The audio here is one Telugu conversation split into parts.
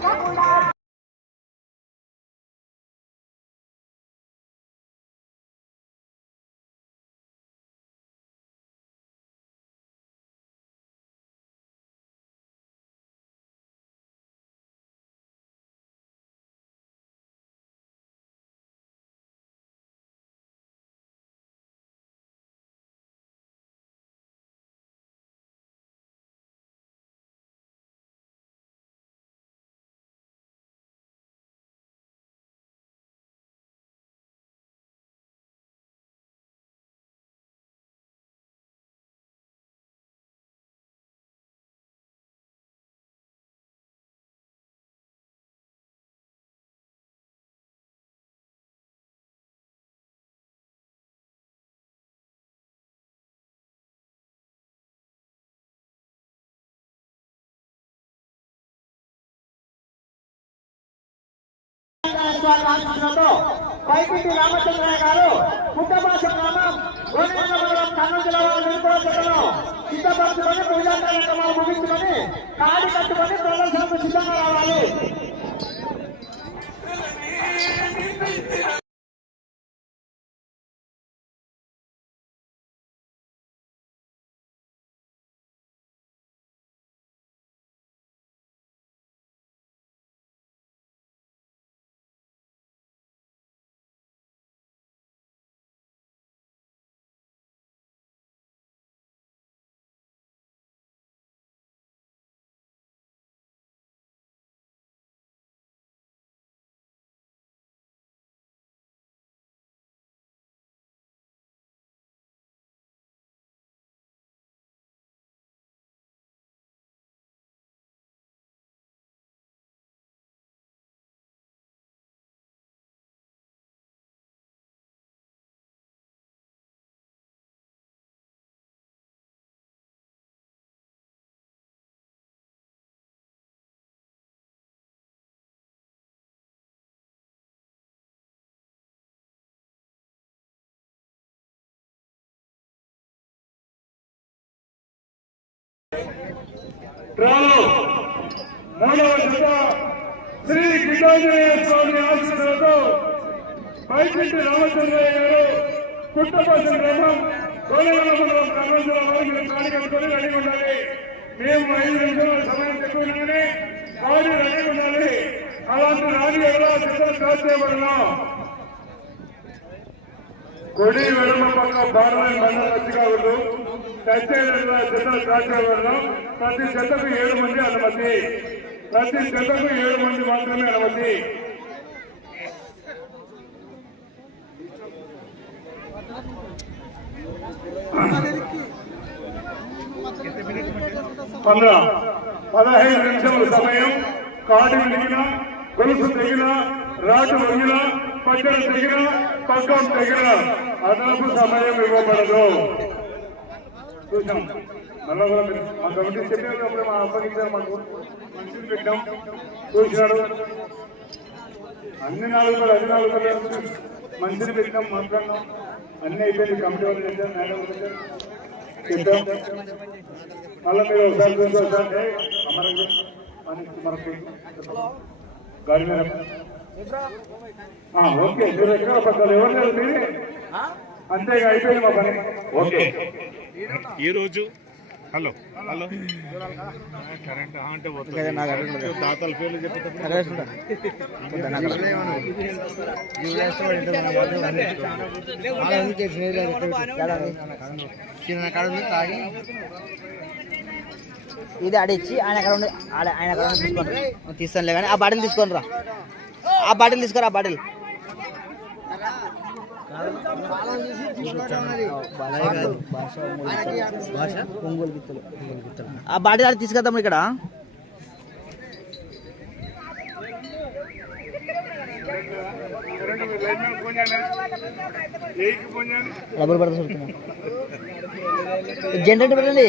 Thank. ఆశీస్సులతో పైకిటి రామచంద్రయ్య గారు పుట్టభాష గ్రామం గోనేంద్ర కర్నూలు జిల్లా వారి సిద్ధపరచుకొని పూజా కార్యక్రమాలు ముగించుకొని కాడి కట్టుకొని ప్రదర్శనకు సిద్ధంగా రావాలి. డ్రాలో మూడవ జత శ్రీ గిటాంజనేయ స్వామి ఆశీస్సులతో పైకింటి రామచంద్రయ్య గారు పుట్టపల్లి గ్రామం గోలగల మండలం వారికి జిల్లా వారు రెడీ ఉండాలి. మేము ఐదు నిమిషాల సమయం ఎక్కువగానే వారి రెడీ ఉండాలి. అలాంటి రాజు ఎలా జతలు స్టార్ట్ కొడి వెడమ పక్క పార్లమెంట్ బంధం వచ్చి కావద్దు కచ్చేరుల ప్రతి జతకు ఏడు మంది అనుమతి. ప్రతి జతకు ఏడు మంది మాత్రమే అనుమతి. పదహైదు నిమిషముల సమయం. కాడి దిగిన గొలుసు తెగిన రాటు వంగిన పచ్చడి దగ్గర పక్కం దగ్గర అదనపు సమయం ఇవ్వబడదు. చూసాం మళ్ళా కూడా మా కమిటీ చెప్పినప్పుడు మా అప్పగించారు మాకు మనిషిని పెట్టాం. చూసినాడు అన్ని నాలుగు కూడా అన్ని నాలుగు కూడా పెట్టాం మాట్లాడినాం అన్ని అయిపోయింది. కమిటీ వాళ్ళు చేశారు మేడం చెప్పాం. మళ్ళీ మీరు ఒకసారి చూసి వస్తారంటే అమర మనకి గాలి మీద ఓకే. మీరు ఎక్కడ పక్కన ఎవరు అంతేగా అయిపోయింది మా పని. ఓకే. ఈ రోజు హలో హలో. కరెంట్ అంటే పోతుంది. తాతల పేర్లు చెప్పేటప్పుడు ఇది ఆడిచ్చి ఆయన అక్కడ ఆయన అక్కడ తీసుకోండి తీస్తానులే కానీ ఆ బాటిల్ తీసుకొని రా. ఆ బాటిల్ తీసుకురా ఆ బాటిల్. ఆ బాటిల్ ఆడ తీసుకొద్దాం ఇక్కడ. రబ్బర్ పడతా చూడుతున్నా జనరేటర్ పెట్టండి.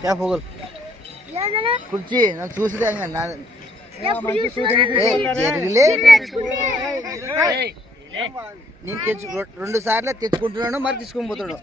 క్యా ఫోగల్ కుర్చీ నాకు చూసిదే నా జరుగులే నేను తెచ్చు రెండు సార్లు తెచ్చుకుంటున్నాను మరి తీసుకొని పోతున్నాడు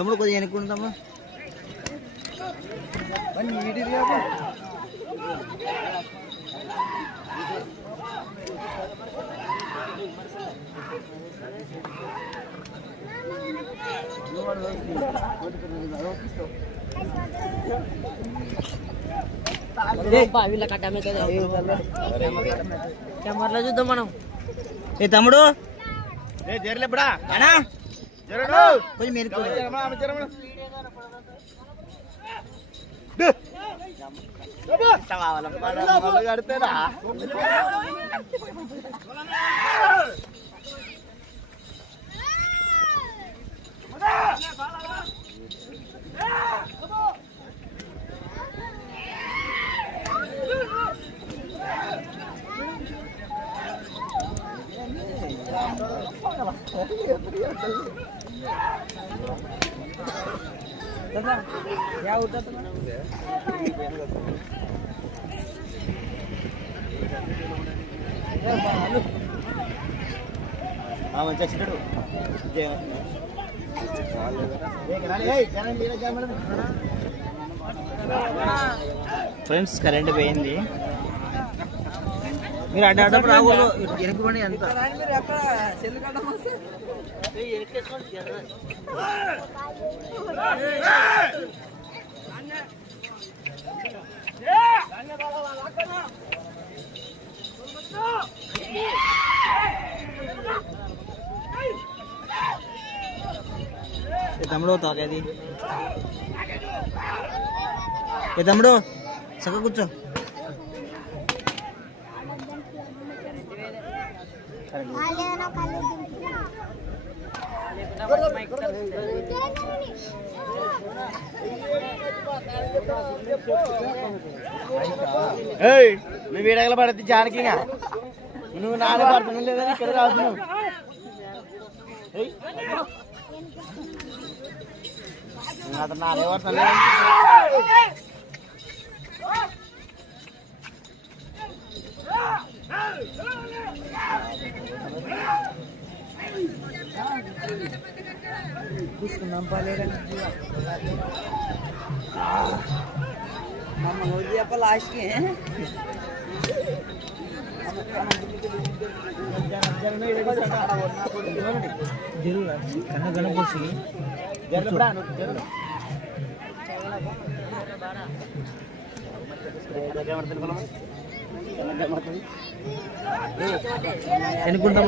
తమ్ముడు కొద్దిగా ఎన్నుకుంటు తమ్ముడు కెమెరాలో చూద్దాం మనం. ఏ తమ్ముడు? ఏ జరలేప్పుడా అనా జరడు కొంచెం మీరు కడితేరా మంచిగా చిన్నాడు ఫ్రెండ్స్ కరెంట్ పోయింది. మీరు అడ్డ అడ్డ రాకూడదు వెనుకబడి ఎంత తమ్ముడు తాగేది ఏ తమ్ముడు చక్క కూర్చో ఏయ్ నువ్వు వీడగల పడద్ది జానకి నువ్వు నాన్న పడుతున్నావు లేదా ఇక్కడ రాస్తున్నావు ఏయ్. నువ్వు అతను నానే పడుతున్నా తీసుకున్నాం పాలేరా చెప్ప లాస్ట్కి జరుగు కన్న గణపతి ఎన్నుకుంటాం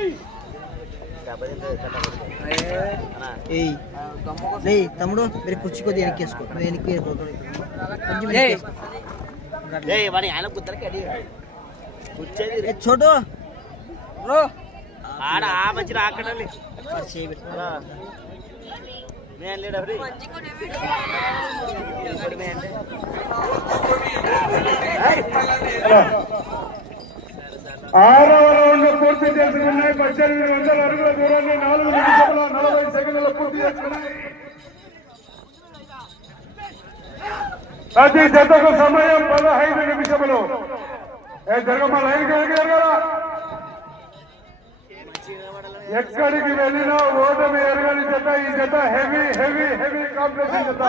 Hey! తమ్ముడు మీరు కుర్చీ కొద్దిగా వెనక్కి వేసుకో వెనక్కి కొంచెం చోటు ఆడ ఆ మంచి అక్కడ నేను ఆరవ రౌండ్ పూర్తి చేసుకున్నాయి పద్దెనిమిది వందల అడుగుల దూరాన్ని నాలుగు నిమిషాల నలభై సెకండ్లు పూర్తి చేసుకున్నాయి ప్రతి జతకు సమయం పదహైదు నిమిషములు ఏ జరగమ్మ లైన్ కలిగారా ఎక్కడికి వెళ్ళినా ఓటమి ఎరగని జత ఈ జత హెవీ హెవీ హెవీ కాంపిటీషన్ జత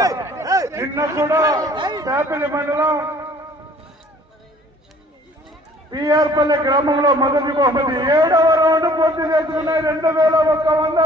నిన్న కూడా పేపల్లి మండలం పిఆర్పల్లి గ్రామంలో మొదటి బహుమతి ఏడవ రౌండ్ పూర్తి చేసుకున్నాయి రెండు వేల ఒక్క వంద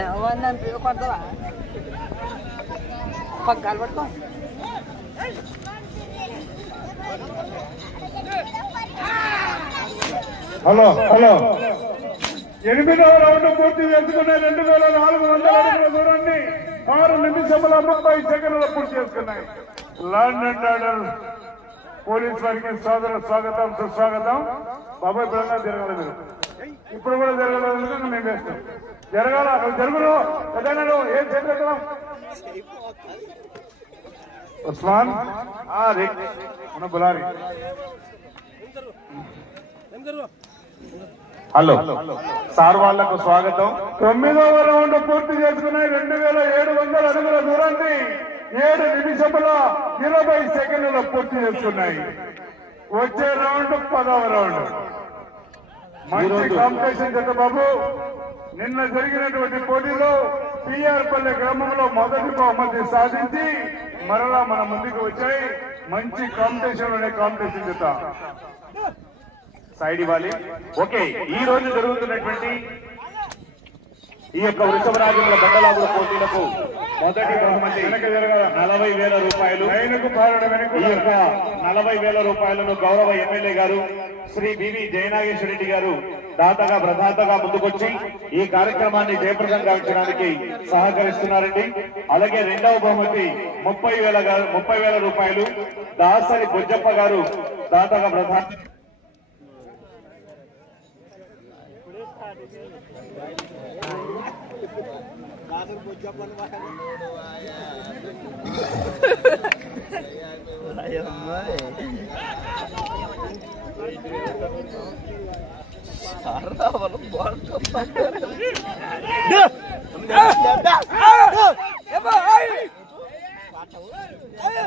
అడుగులు. పగ్గాలు పట్టుకో హలో హలో. ఎనిమిదవ రౌండ్ పూర్తి చేసుకున్నాయి రెండు వేల నాలుగు వందల అడుగుల దూరాన్ని ఆరు నిమిషముల ముప్పై సెకండ్లు పూర్తి చేసుకున్నాయి. ల్యాండ్ అండ్ ఆర్డర్ పోలీస్ వారికి సోదర స్వాగతం సుస్వాగతం. బాబాయ్ పిల్లగా జరగాలి మీరు. ఇప్పుడు కూడా జరగలేదు మేము వేస్తాం జరగాల పెద్దగా నువ్వు ఏం చేయగలం ఉస్మాన్ మన బులారి హలో. సార్ వాళ్ళకు స్వాగతం. తొమ్మిదవ రౌండ్ పూర్తి చేసుకున్నాయి. రెండు వేల ఏడు వందల అడుగుల దూరాన్ని ఏడు నిమిషముల ఇరవై సెకండ్ల పూర్తి చేసుకున్నాయి. వచ్చే రౌండ్ పదవ రౌండ్. మంచి కాంపిటీషన్ జత బాబు. నిన్న జరిగినటువంటి పోటీలో పిఆర్ పల్లె గ్రామంలో మొదటి బహుమతి సాధించి మరలా మన ముందుకు వచ్చాయి. మంచి కాంపిటీషన్లోనే కాంపిటీషన్ జత సైడ్ ఇవ్వాలి. ఓకే ఈ రోజు జరుగుతున్నటువంటి ఈ యొక్క వృషభరాజుల బండలాగుల పోటీలకు మొదటి బహుమతి నలభై వేల రూపాయలు. ఈ యొక్క నలభై వేల రూపాయలను గౌరవ ఎమ్మెల్యే గారు శ్రీ బివి జయనాగేశ్వర రెడ్డి గారు దాతగా ప్రదాతగా ముందుకొచ్చి ఈ కార్యక్రమాన్ని జయప్రదం గావించడానికి సహకరిస్తున్నారండి. అలాగే రెండవ బహుమతి ముప్పై వేల ముప్పై వేల రూపాయలు దాసరి బుజ్జప్ప గారు దాతగా ప్రధాన Sarah walau buat kau pasar. Dah, dah, dah, ayo. Ayo.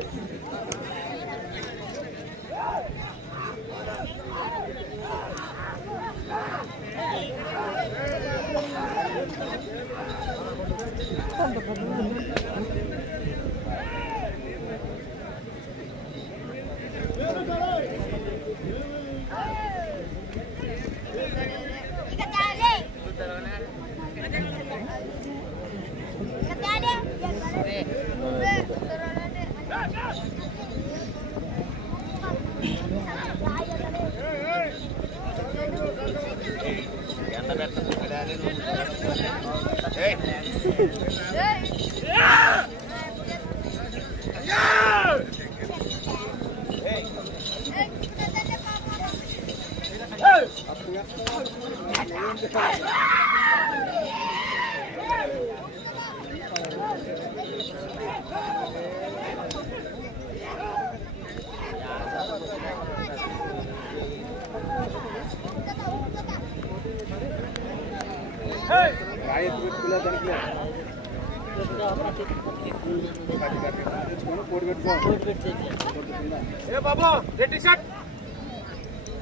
ఏ బాబు రెడ్ షర్ట్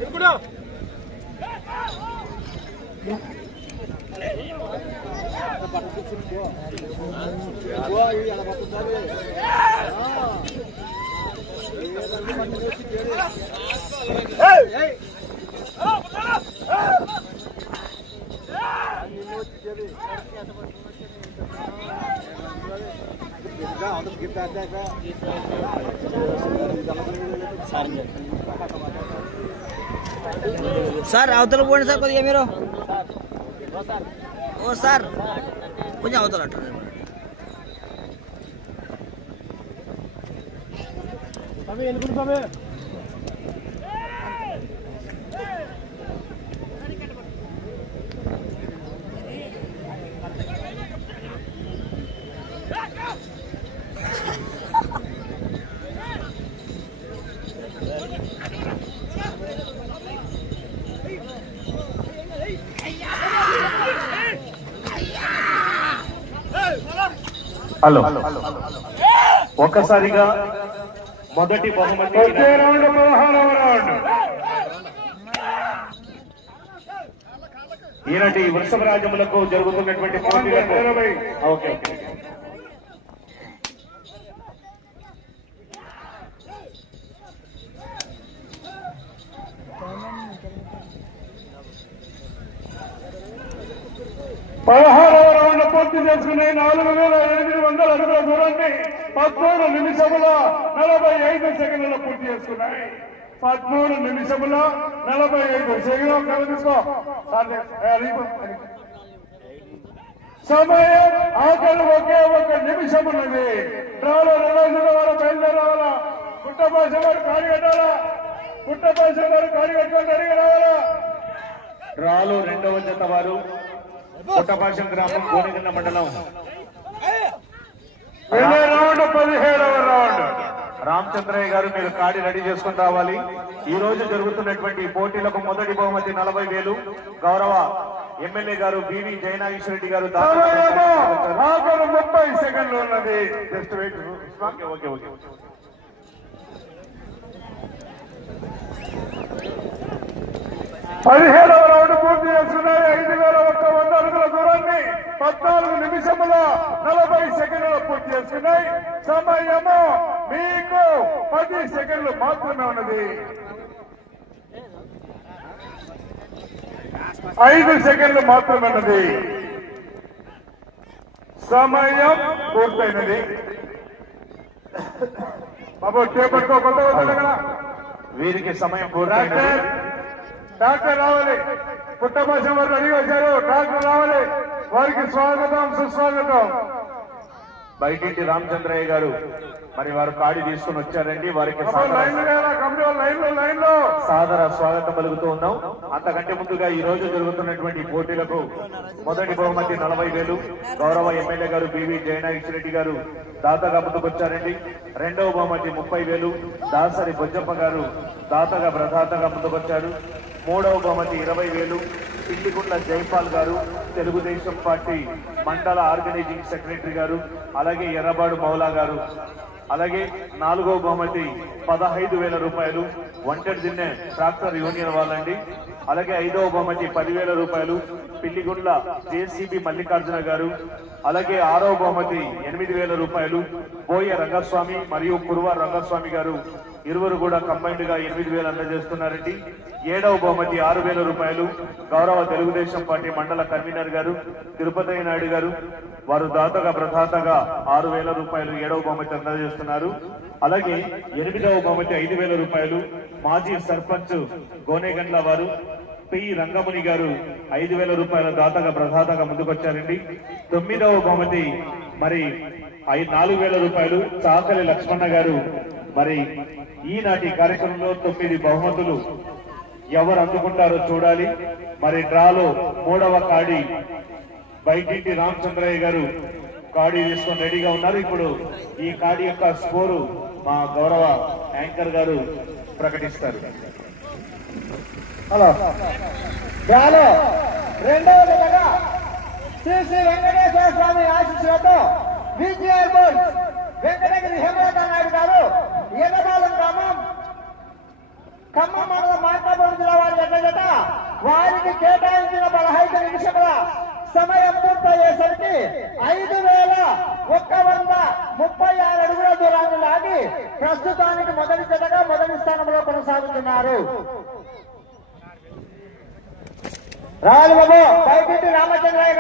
ఇప్పుడు సార్ అవతల పోండి సార్ కొద్దిగా మీరు. ఓ సార్. కొంచెం అవతల అట్లా హలో. ఒక్కసారిగా మొదటి బహుమతి ఈనాటి వృషభ రాజ్యములకు జరుగుతున్నటువంటి ఓకే. పదహారవ రౌండ్ పూర్తి చేసుకుని నాలుగు వేల వందల అడుగుల దూరాన్ని పద్మూడు నిమిషముల నలభై ఐదు సెకండ్ల పూర్తి చేసుకున్నాయి. పద్మూడు నిమిషముల నలభై ఐదు సెకండ్ సమయం ఆకలి ఒకే ఒక నిమిషం ఉన్నది డ్రాలో రిలయన్స్ వారు బయలుదేరావాలా పుట్టపాస వారు కాడి పుట్ట భాష వారు కాడి అడిగి రావాలా? రాలు రెండవ జత వారు పుట్టపాశం గ్రామం గోనిగన్న మండలం. రౌండ్ పదిహేడవ రౌండ్. రామచంద్రయ్య గారు మీరు కాడి రెడీ చేసుకుని రావాలి. ఈ రోజు జరుగుతున్నటువంటి పోటీలకు మొదటి బహుమతి నలభై వేలు. గౌరవ ఎమ్మెల్యే గారు బివి జయనాగేశ్వర రెడ్డి గారు ముప్పై సెకండ్లు ఉన్నది. Just wait. Okay okay okay. పదిహేడవ రౌండ్ పూర్తి చేస్తున్నాయి ఐదు వేల ఒక్క వంద అడుగుల దూరాన్ని పద్నాలుగు నిమిషముల నలభై సెకండ్లు పూర్తి చేస్తున్నాయి సమయము మీకు పది సెకండ్లు మాత్రమే ఉన్నది. ఐదు సెకండ్లు మాత్రమే ఉన్నది. సమయం పూర్తయినది. బాబు చేపట్టుకో వదలగల. వీరికి సమయం పూర్తయింది డాక్టర్ రావాలి. పుట్టభాష వారు రెడీ వచ్చారు. డాక్టర్ రావాలి. వారికి స్వాగతం సుస్వాగతం. బయటింటి రామచంద్రయ్య గారు మరి వారు కాడి తీసుకుని వచ్చారండి. వారికి సాదర స్వాగతం పలుకుతూ ఉన్నాం. అంతకంటే ముందుగా ఈ రోజు జరుగుతున్నటువంటి పోటీలకు మొదటి బహుమతి నలభై వేలు. గౌరవ ఎమ్మెల్యే గారు బివి జయనాగేశ్వర రెడ్డి గారు దాతగా ముందుకొచ్చారండి రెండవ బహుమతి ముప్పై వేలు. దాసరి బొజ్జప్ప గారు దాతగా ప్రదాతగా ముందుకొచ్చారు మూడవ బహుమతి ఇరవై వేలు. పిండిగుండ్ల జైపాల్ గారు తెలుగుదేశం పార్టీ మండల ఆర్గనైజింగ్ సెక్రటరీ గారు అలాగే ఎర్రబాడు మౌలా గారు. అలాగే నాలుగో బహుమతి పదహైదు వేల రూపాయలు వంటెడ్ దిన్నె ట్రాక్టర్ యూనియన్ వాళ్ళండి. అలాగే ఐదవ బహుమతి పదివేల రూపాయలు పిల్లిగుండ్ల జేసీబీ మల్లికార్జున గారు. అలాగే ఆరవ బహుమతి ఎనిమిది వేల రూపాయలు బోయ రంగస్వామి మరియు కురువ రంగస్వామి గారు. ఇరువురు కూడా కంబైన్డ్గా ఎనిమిది వేలు అందజేస్తున్నారండి ఏడవ బహుమతి ఆరు వేల రూపాయలు. గౌరవ తెలుగుదేశం పార్టీ మండల కన్వీనర్ గారు తిరుపతి నాయుడు గారు వారు దాతగా ప్రదాతగా ఆరు వేల రూపాయలు ఏడవ బహుమతి అందజేస్తున్నారు. అలాగే ఎనిమిదవ బహుమతి ఐదు వేల రూపాయలు మాజీ సర్పంచ్ గోనేగండ్ల వారు పి రంగముని గారు ఐదు వేల రూపాయల దాతగా ప్రదాతగా ముందుకొచ్చారండి. తొమ్మిదవ బహుమతి మరి ఐదు నాలుగు వేల రూపాయలు చాకలి లక్ష్మణ గారు మరి ఈనాటి కార్యక్రమంలో తొమ్మిది బహుమతులు ఎవరు అందుకుంటారో చూడాలి. మరి డ్రాలో మూడవ కాడి బయటింటి రామచంద్రయ్య గారు కాడి తీసుకొని రెడీగా ఉన్నారు. ఇప్పుడు ఈ కాడి యొక్క స్కోరు మా గౌరవ యాంకర్ గారు ప్రకటిస్తారు. హలో. డ్రాలో రెండవ విధంగా శ్రీ శ్రీ వెంకటేశ్వర స్వామి ఆశీస్సులతో వెంకటగిరి హేమలత నాయుడు గారు ఎర్రబాలెం గ్రామం ఖమ్మం మండలం మార్కాపురం జిల్లా వారి జత వారికి కేటాయించిన పదహైదు నిమిషముల సమయం పూర్తయ్యేసరికి ఐదు వేల ఒక్క వంద ముప్పై ఆరు అడుగుల దూరాన్ని లాగి ప్రస్తుతానికి మొదటి జతగా మొదటి స్థానంలో కొనసాగుతున్నారు. రాజు బాబు బయటికి రామచంద్రయ్య